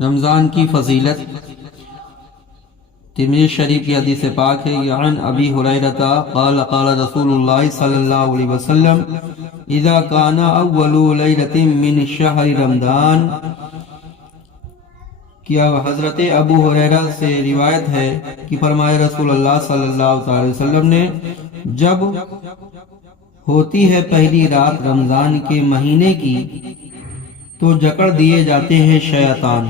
رمضان کی فضیلت ترمذی شریف کی حدیث پاک ہے، عن ابی ہریرہ قال قال رسول اللہ صلی اللہ علیہ وسلم اذا كان اول لیلۃ من شہر رمضان، کیا حضرت ابو ہریرہ سے روایت ہے کہ فرمائے رسول اللہ صلی اللہ علیہ وسلم نے، جب ہوتی ہے پہلی رات رمضان کے مہینے کی تو جکڑ دیے جاتے ہیں شیاطین،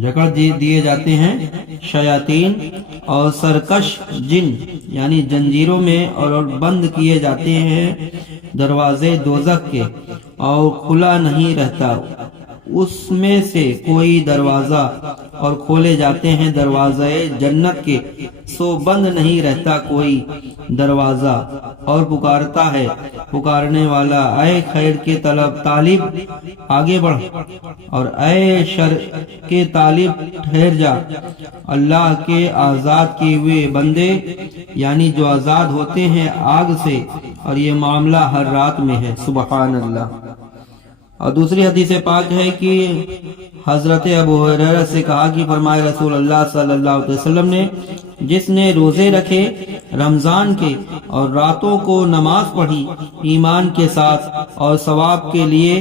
جکڑ دیے جاتے ہیں شیاطین، اور سرکش جن یعنی جنجیروں میں، اور بند کیے جاتے ہیں دروازے دوزخ کے، اور کھلا نہیں رہتا اس میں سے کوئی دروازہ، اور کھولے جاتے ہیں دروازے جنت کے، سو بند نہیں رہتا کوئی دروازہ، اور پکارتا ہے پکارنے والا، اے خیر کے طالب آگے بڑھ، اور اے شر کے طالب ٹھہر جا۔ اللہ کے آزاد کیے ہوئے بندے یعنی جو آزاد ہوتے ہیں آگ سے، اور یہ معاملہ ہر رات میں ہے، سبحان اللہ۔ اور دوسری حدیث پاک ہے کہ حضرت ابو ہریرہ سے کہا کہ فرمائے رسول اللہ صلی اللہ علیہ وسلم نے، جس نے روزے رکھے رمضان کے اور راتوں کو نماز پڑھی ایمان کے ساتھ اور ثواب کے لیے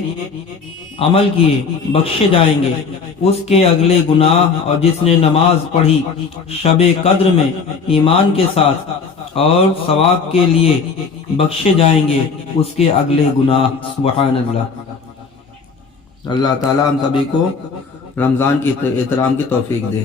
عمل کیے، بخشے جائیں گے اس کے اگلے گناہ، اور جس نے نماز پڑھی شب قدر میں ایمان کے ساتھ اور ثواب کے لیے، بخشے جائیں گے اس کے اگلے گناہ، سبحان اللہ۔ اللہ تعالیٰ ہم سبھی کو رمضان کی احترام کی توفیق دے۔